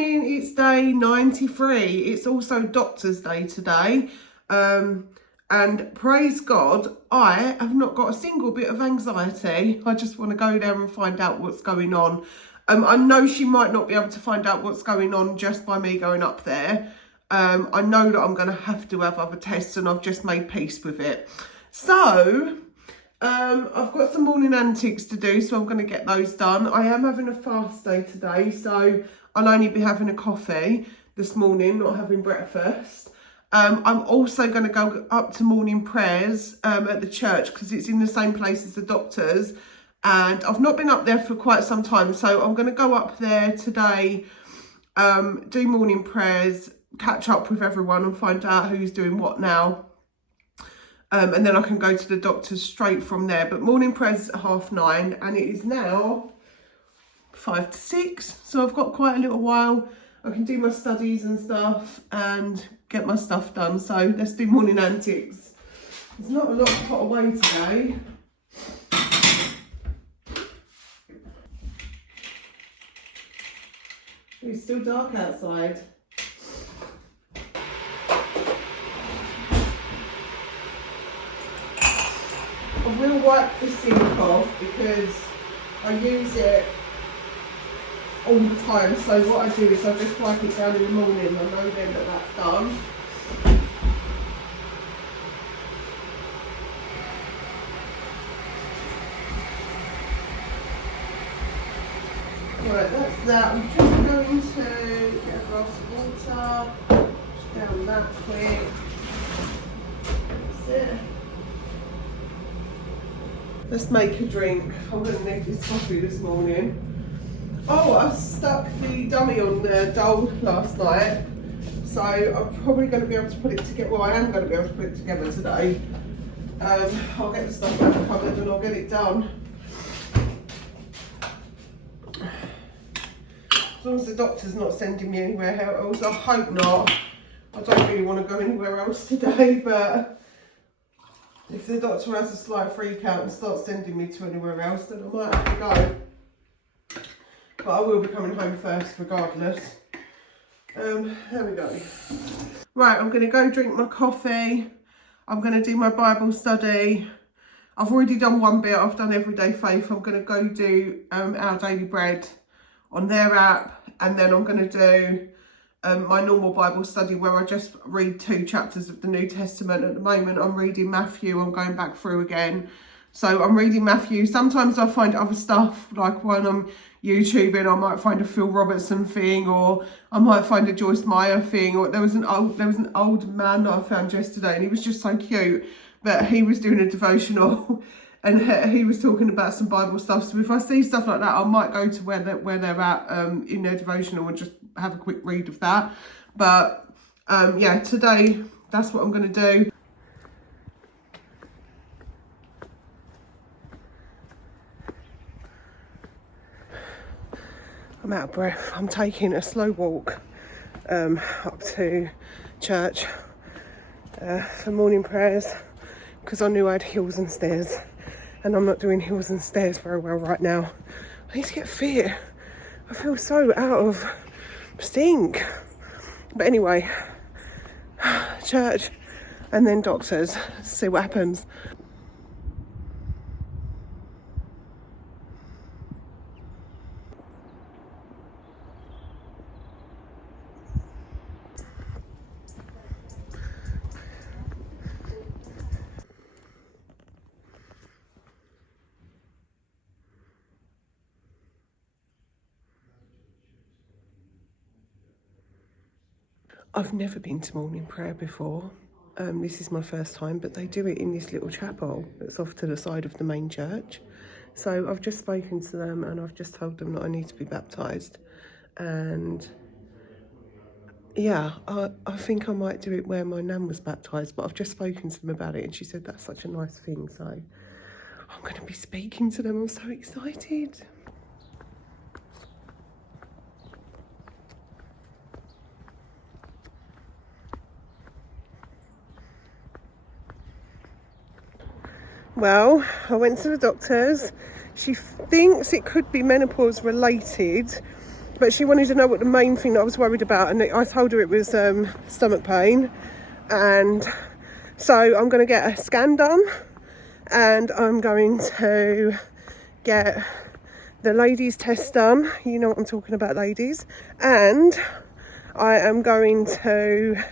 morning, it's day 93. It's also Doctor's Day today. And praise God, I have not got a single bit of anxiety. I just want to go there and find out what's going on. I know she might not be able to find out what's going on just by me going up there. I know that I'm going to have other tests, and I've just made peace with it. So, I've got some morning antics to do, so I'm going to get those done. I am having a fast day today, so I'll only be having a coffee this morning, not having breakfast. I'm also going to go up to morning prayers at the church, because it's in the same place as the doctor's, and I've not been up there for quite some time, so I'm going to go up there today, do morning prayers, catch up with everyone and find out who's doing what now. And then I can go to the doctor's straight from there. But morning prayers at 9:30, and it is now 5 to 6. So I've got quite a little while. I can do my studies and stuff and get my stuff done. So let's do morning antics. There's not a lot to put away today. It's still dark outside. I will wipe the sink off because I use it all the time. So what I do is I just wipe it down in the morning. I know then that that's done. Right, that's that. I'm just going to get a glass of water. Just down that quick. That's it. Let's make a drink. I'm going to make this coffee this morning. Oh, I stuck the dummy on the dole last night. So I'm probably going to be able to put it together. Well, I am going to be able to put it together today. I'll get the stuff out of the cupboard and I'll get it done. As long as the doctor's not sending me anywhere else, I hope not. I don't really want to go anywhere else today, but if the doctor has a slight freak out and starts sending me to anywhere else, then I might have to go. But I will be coming home first regardless. There we go. Right, I'm going to go drink my coffee. I'm going to do my Bible study. I've already done one bit. I've done Everyday Faith. I'm going to go do Our Daily Bread on their app, and then I'm going to do my normal Bible study where I just read 2 chapters of the New Testament. At the moment I'm reading Matthew. I'm going back through again, so I'm reading Matthew. Sometimes I find other stuff, like when I'm YouTubing I might find a Phil Robertson thing, or I might find a Joyce Meyer thing, or there was an old man that I found yesterday and he was just so cute, but he was doing a devotional and he was talking about some Bible stuff. So if I see stuff like that, I might go to where they're at in their devotional and just have a quick read of that. But yeah, today that's what I'm going to do. I'm out of breath. I'm taking a slow walk up to church for morning prayers because I knew I had hills and stairs. And I'm not doing hills and stairs very well right now. I need to get fit. I feel so out of sync. But anyway, church and then doctors. See what happens. I've never been to morning prayer before. This is my first time, but they do it in this little chapel that's off to the side of the main church. So I've just spoken to them and I've just told them that I need to be baptised. And yeah, I think I might do it where my nan was baptised, but I've just spoken to them about it and she said that's such a nice thing. So I'm going to be speaking to them. I'm so excited. Well, I went to the doctor's. She thinks it could be menopause related, But she wanted to know what the main thing that I was worried about, and I told her it was stomach pain. And so I'm going to get a scan done, and I'm going to get the ladies test done. You know what I'm talking about, ladies. And I am going to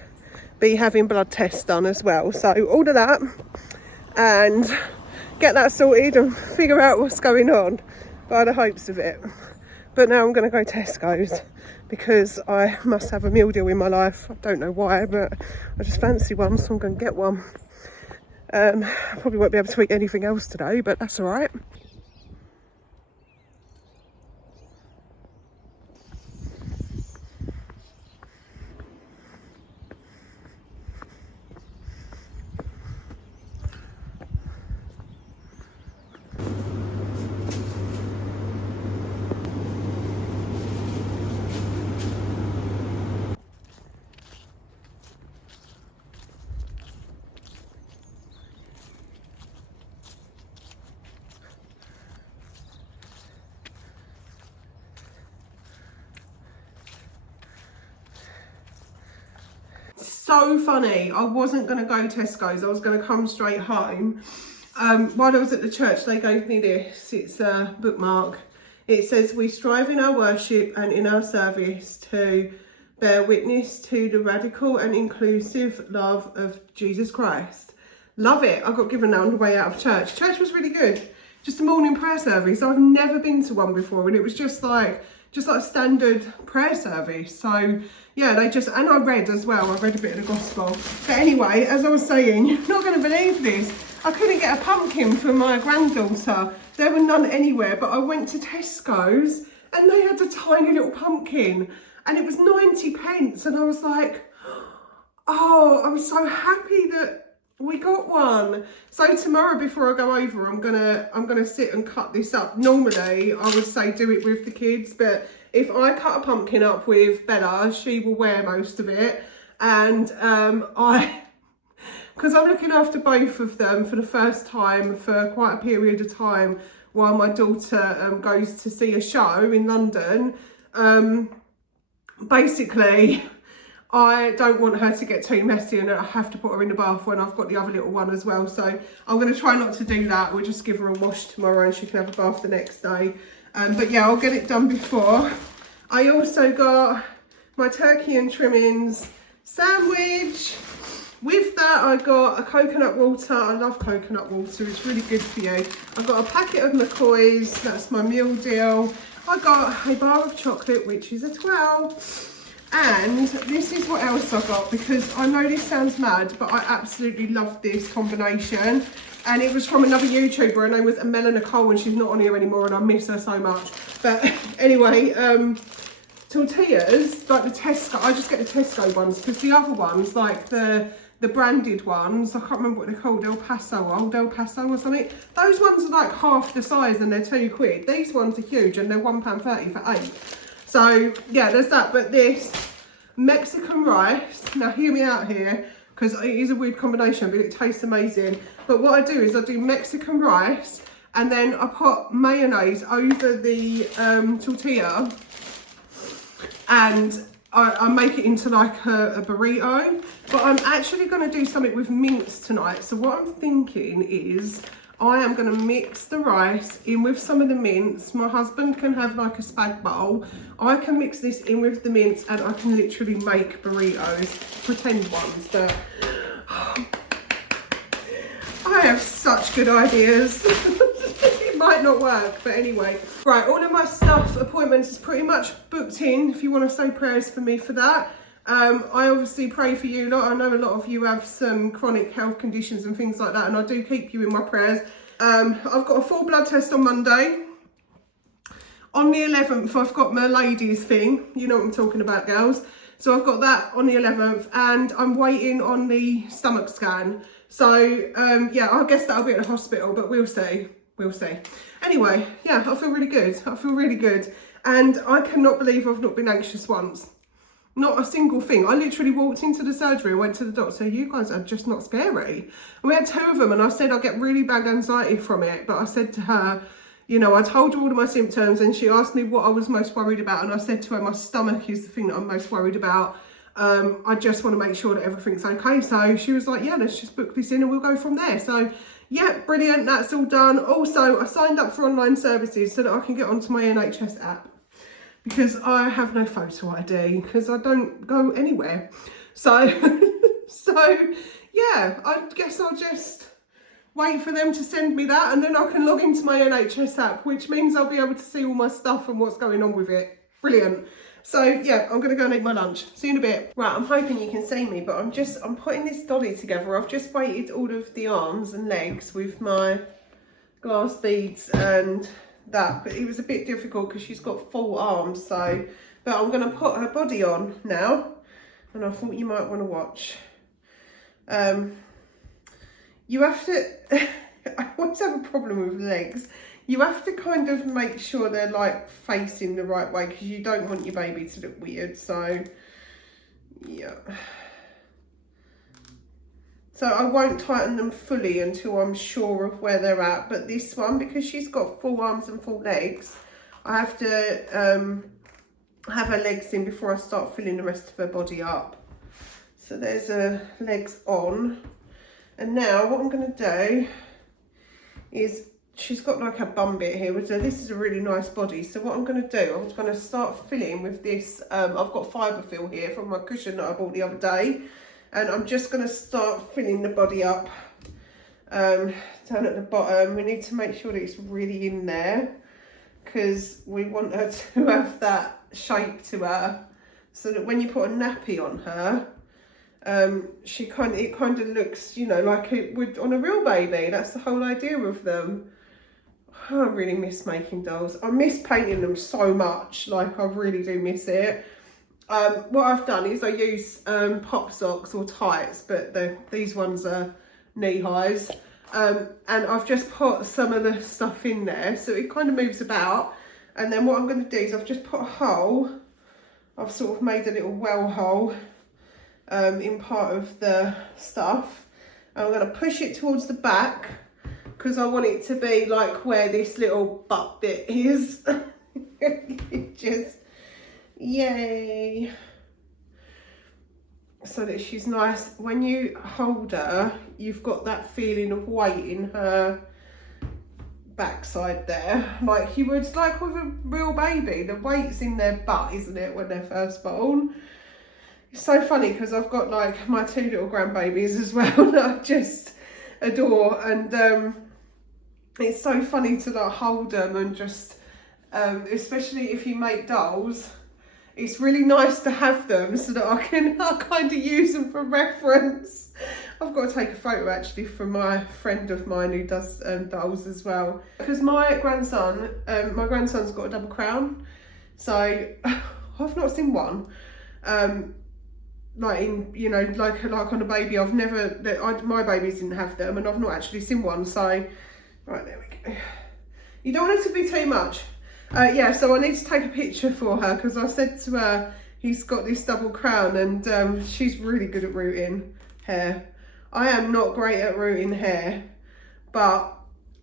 be having blood tests done as well. So all of that, and get that sorted and figure out what's going on by the hopes of it. But now I'm going to go Tesco's because I must have a meal deal in my life. I don't know why, but I just fancy one, so I'm going to get one. I probably won't be able to eat anything else today, but that's all right. So funny. I wasn't going to go Tesco's. I was going to come straight home. While I was at the church, they gave me this. It's a bookmark. It says, "We strive in our worship and in our service to bear witness to the radical and inclusive love of Jesus Christ." Love it. I got given that on the way out of church. Church was really good. Just a morning prayer service. I've never been to one before, and it was just like a standard prayer service. So yeah, and I read as well. I read a bit of the gospel. But anyway, as I was saying, you're not going to believe this. I couldn't get a pumpkin for my granddaughter. There were none anywhere, but I went to Tesco's and they had a tiny little pumpkin and it was 90 pence. And I was like, oh, I'm so happy that we got one. So tomorrow, before I go over, I'm gonna sit and cut this up. Normally I would say do it with the kids, but if I cut a pumpkin up with Bella, she will wear most of it. And because I'm looking after both of them for the first time for quite a period of time while my daughter goes to see a show in London. Basically, I don't want her to get too messy and I have to put her in the bath when I've got the other little one as well. So I'm going to try not to do that. We'll just give her a wash tomorrow and she can have a bath the next day. But yeah, I'll get it done before. I also got my turkey and trimmings sandwich. With that, I got a coconut water. I love coconut water. It's really good for you. I got a packet of McCoy's. That's my meal deal. I got a bar of chocolate, which is a 12. And this is what else I got, because I know this sounds mad, but I absolutely love this combination. And it was from another YouTuber. Her name was Amela Nicole, and she's not on here anymore, and I miss her so much. But anyway, tortillas, like the Tesco, I just get the Tesco ones, because the other ones, like the branded ones, I can't remember what they're called, Del Paso or something. Those ones are like half the size and they're £2. These ones are huge and they're £1.30 for 8. So yeah, there's that. But this Mexican rice, now hear me out here, because it is a weird combination, but it tastes amazing. But what I do is I do Mexican rice and then I put mayonnaise over the tortilla and I make it into like a burrito. But I'm actually going to do something with mince tonight. So what I'm thinking is I am going to mix the rice in with some of the mince. My husband can have like a spag bowl. I can mix this in with the mince and I can literally make burritos, pretend ones, but I have such good ideas. It might not work, but anyway. Right, all of my stuff, appointments is pretty much booked in, if you want to say prayers for me for that. I obviously pray for you lot. I know a lot of you have some chronic health conditions and things like that, and I do keep you in my prayers. I've got a full blood test on Monday. On the 11th, I've got my ladies thing. You know what I'm talking about, girls. So I've got that on the 11th, and I'm waiting on the stomach scan. So, yeah, I guess that'll be at the hospital, but we'll see. We'll see. Anyway, yeah, I feel really good. I feel really good. And I cannot believe I've not been anxious once. Not a single thing. I literally walked into the surgery and went to the doctor, you guys are just not scary. And we had 2 of them, and I said I get really bad anxiety from it. But I said to her, you know, I told her all of my symptoms and she asked me what I was most worried about. And I said to her, my stomach is the thing that I'm most worried about. I just want to make sure that everything's okay. So she was like, yeah, let's just book this in and we'll go from there. So yeah, brilliant. That's all done. Also, I signed up for online services so that I can get onto my NHS app because I have no photo ID because I don't go anywhere. So, yeah, I guess I'll just wait for them to send me that and then I can log into my NHS app, which means I'll be able to see all my stuff and what's going on with it. Brilliant. So yeah, I'm gonna go and eat my lunch. See you in a bit. Right, I'm hoping you can see me, but I'm putting this dolly together. I've just weighted all of the arms and legs with my glass beads and that, but it was a bit difficult because she's got full arms. So, but I'm gonna put her body on now, and I thought you might want to watch. You have to, I always have a problem with legs. You have to kind of make sure they're like facing the right way because you don't want your baby to look weird. So, yeah. So I won't tighten them fully until I'm sure of where they're at. But this one, because she's got full arms and full legs, I have to have her legs in before I start filling the rest of her body up. So there's her legs on. And now what I'm going to do is, she's got like a bum bit here, so this is a really nice body. So what I'm going to do, I'm going to start filling with this, I've got fibre fill here from my cushion that I bought the other day. And I'm just going to start filling the body up down at the bottom. We need to make sure that it's really in there because we want her to have that shape to her so that when you put a nappy on her, it kind of looks, you know, like it would on a real baby. That's the whole idea of them. Oh, I really miss making dolls. I miss painting them so much. Like, I really do miss it. What I've done is I use pop socks or tights, but these ones are knee highs. And I've just put some of the stuff in there so it kind of moves about. And then what I'm going to do is I've just put a hole. I've sort of made a little well hole in part of the stuff. And I'm going to push it towards the back because I want it to be like where this little butt bit is. Just, yay. So that she's nice. When you hold her, you've got that feeling of weight in her backside there. Like you would, like with a real baby, the weight's in their butt, isn't it, when they're first born? It's so funny because I've got like my two little grandbabies as well that I just adore, and it's so funny to like hold them and just, especially if you make dolls, it's really nice to have them so that I can kind of use them for reference. I've got to take a photo actually from my friend of mine who does dolls as well. Because my grandson's got a double crown, so I've not seen one. Like in, you know, like on a baby, my babies didn't have them, and I've not actually seen one. So, right, there we go. You don't want it to be too much. Yeah, so I need to take a picture for her because I said to her, he's got this double crown, and she's really good at rooting hair. I am not great at rooting hair, but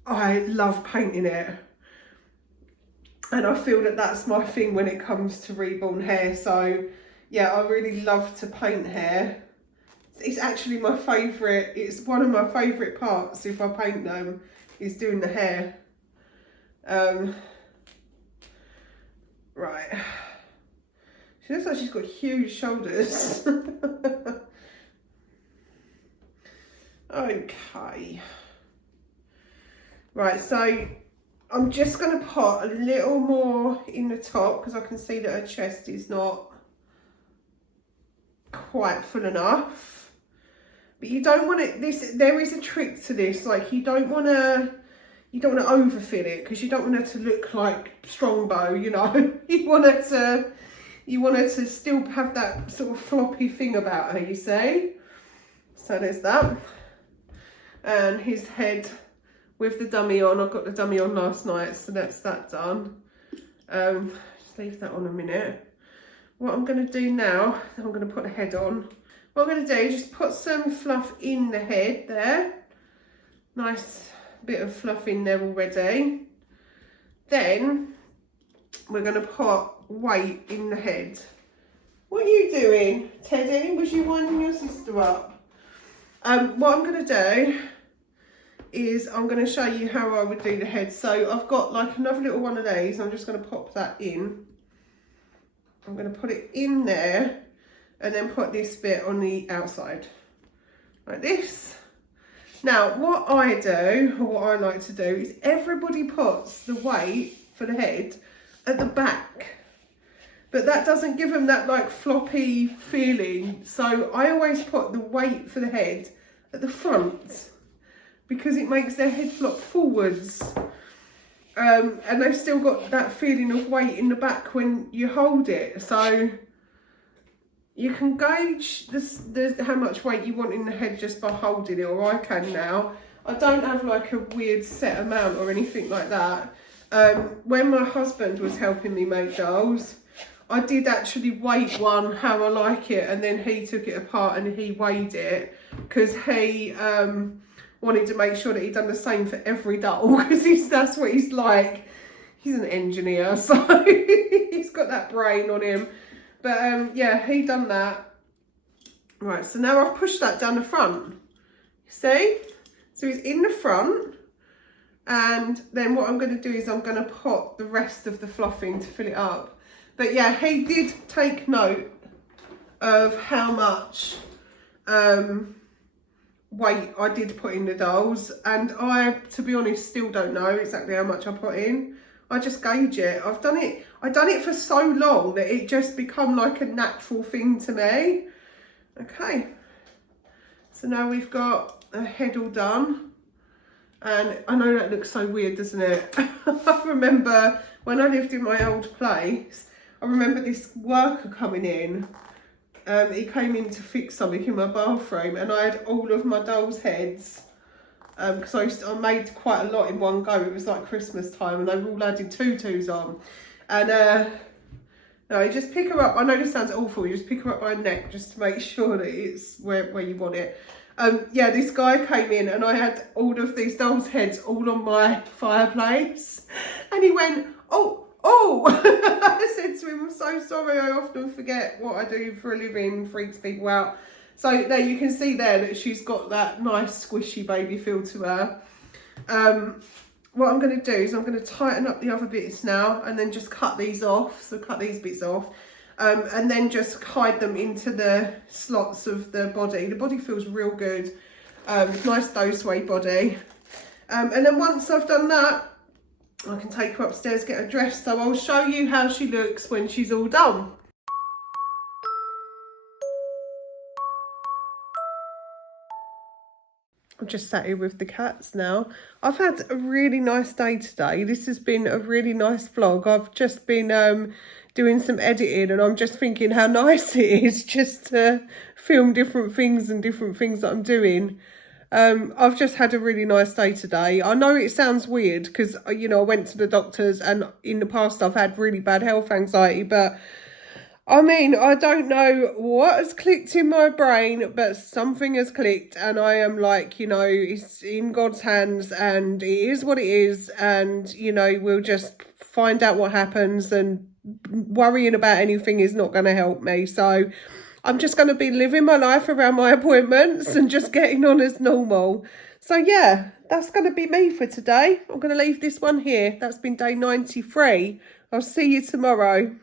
I love painting it. And I feel that that's my thing when it comes to reborn hair. So yeah, I really love to paint hair. It's actually my favourite, it's one of my favourite parts if I paint them, is doing the hair. Right. She looks like she's got huge shoulders. Okay. Right, so I'm just going to put a little more in the top because I can see that her chest is not quite full enough. But you don't want it, there is a trick to this, like you don't want to overfill it because you don't want her to look like Strongbow, you know. you want her to still have that sort of floppy thing about her, you see. So there's that. And his head with the dummy on. I got the dummy on last night, so that's that done. Just leave that on a minute. What I'm going to do now, I'm going to put the head on. What I'm going to do is just put some fluff in the head there. Nice bit of fluff in there already. Then we're going to put weight in the head. What are you doing, Teddy? Was you winding your sister up? What I'm going to do is I'm going to show you how I would do the head. So I've got like another little one of these. I'm just going to pop that in. I'm going to put it in there and then put this bit on the outside like this. Now what I do, or what I like to do, is everybody puts the weight for the head at the back, but that doesn't give them that like floppy feeling. So I always put the weight for the head at the front because it makes their head flop forwards. And they've still got that feeling of weight in the back when you hold it. So you can gauge how much weight you want in the head just by holding it, or I can now. I don't have like a weird set amount or anything like that. When my husband was helping me make dolls, I did actually weight one how I like it, and then he took it apart and he weighed it because he wanted to make sure that he'd done the same for every doll, because that's what he's like. He's an engineer, so he's got that brain on him. But yeah, he done that. Right, so now I've pushed that down the front. See? So he's in the front. And then what I'm going to do is I'm going to put the rest of the fluff in to fill it up. But yeah, he did take note of how much weight I did put in the dolls, and I, to be honest, still don't know exactly how much I put in. I just gauge it. I've done it for so long that it just become like a natural thing to me. Okay, so now we've got a head all done, and I know that looks so weird, doesn't it? I remember when I lived in my old place, I remember this worker coming in. He came in to fix something in my bathroom, and I had all of my dolls' heads, because I made quite a lot in one go. It was like Christmas time, and they were all added tutus on. And no, you just pick her up. I know this sounds awful. You just pick her up by her neck just to make sure that it's where you want it. Yeah, this guy came in, and I had all of these dolls' heads all on my fireplace, and he went, "Oh." I said to him, "I'm so sorry, I often forget what I do for a living, freaks people out." So there you can see there that she's got that nice squishy baby feel to her. What I'm going to do is I'm going to tighten up the other bits now, and then just cut these off. So cut these bits off, and then just hide them into the slots of the body. The body feels real good. Nice Doseway body. And then once I've done that, I can take her upstairs, get her dressed. So I'll show you how she looks when she's all done. I'm just sat here with the cats now. I've had a really nice day today. This has been a really nice vlog. I've just been doing some editing, and I'm just thinking how nice it is just to film different things and different things that I'm doing. I've just had a really nice day today. I know it sounds weird because, you know, I went to the doctors, and in the past I've had really bad health anxiety, but I mean, I don't know what has clicked in my brain, but something has clicked, and I am like, you know, it's in God's hands, and it is what it is, and, you know, we'll just find out what happens, and worrying about anything is not going to help me. So I'm just going to be living my life around my appointments and just getting on as normal. So yeah, that's going to be me for today. I'm going to leave this one here. That's been day 93. I'll see you tomorrow.